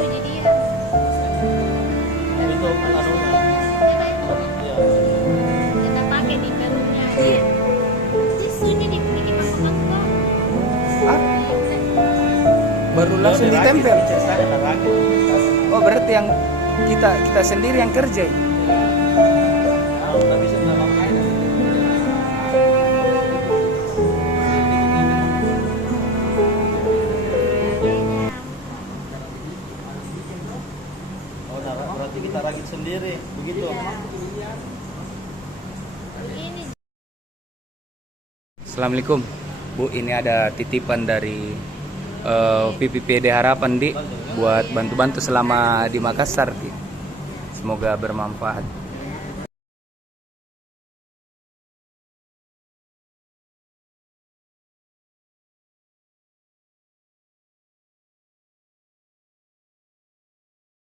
jadi dia. Itu anunya. Ya. Kita pakai di barunya. Tisunya dibikin pakai apa? Ah, baru langsung ditempel. Oh, berarti yang kita sendiri yang kerja. Oh, nah, berarti kita rakit sendiri, begitu. Ini Assalamualaikum Bu, ini ada titipan dari PPPD Harapan Di buat bantu-bantu selama di Makassar Di. Semoga bermanfaat.